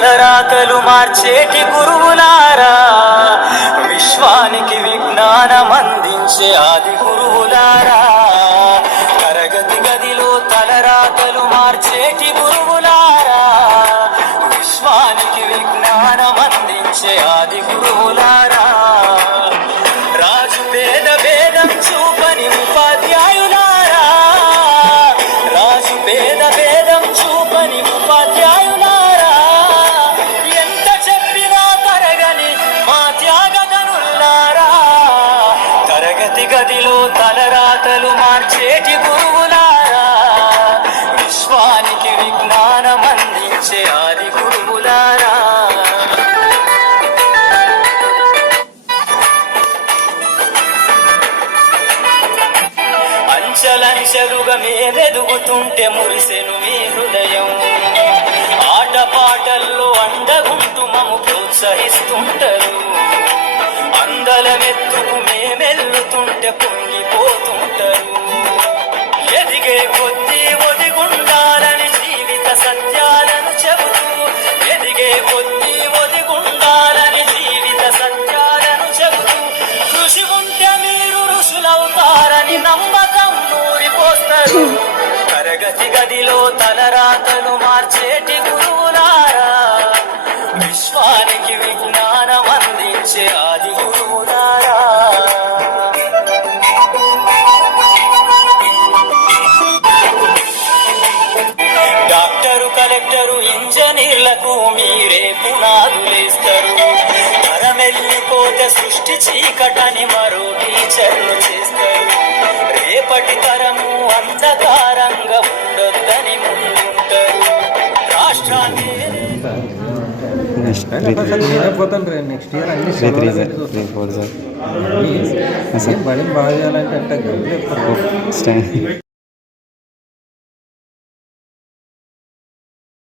తలరాతలు మార్చేటి గురువులారా, విశ్వానికి విజ్ఞానం అందించే ఆది గురువులారా, తరగతి గదిలో తలరాతలు మార్చేటి గురువులారా, విశ్వానికి విజ్ఞానం అందించే ఆది గురువులారా, రాజు పేద భేదం చూపని ఉపాధ్యాయులారా, రాజు పేద భేదం చూపని ఉపాధ్యాయులారా, ఎంత చెప్పినా తరగని మా త్యాగధనులారా, తరగతి గదిలో తలరాతలు మార్చేటి గురువులారా, విశ్వానికి విజ్ఞానం అందించే ఆది గురువులారా. అంచెలంచెలుగా మేమెదుగుతుంటే మురిసెను మీ హృదయం, ఆటపాటల్లో అండగుంటూ మము ప్రోత్సహిస్తుంటారు, అందలమెత్తుకు మేమెల్లుతుంటే పొంగిపోతుంటారు, ఎదిగే కొద్దీ ఒదిగుండాలని జీవిత సత్యాలను చెబుతూ, ఎదిగే కొద్దీ ఒదిగుండాలని జీవిత సత్యాలను చెబుతూ, కృషి ఉంటే మీరు ఋషులవుతారని నమ్మకం నూరిపోస్తారు, తరగతి గదిలో తలరాతలు మార్చేటి గురువులారా, విశ్వానికి విజ్ఞానం అందించే ఆది గురువులారా. డాక్టరు కలెక్టరు ఇంజనీర్లకు మీరే పునాదులేస్తారు, తరమెల్లిపోతే సృష్టి చీకటని మరో టీచర్లు చేస్తారు, రేపటి తరము అంధకారంగా ఉండొద్దని ముందుంటారు, రాష్ట్రాన్ని నెక్స్ట్ ఇయర్ అన్ని బాగా చేయాలంటే అంటే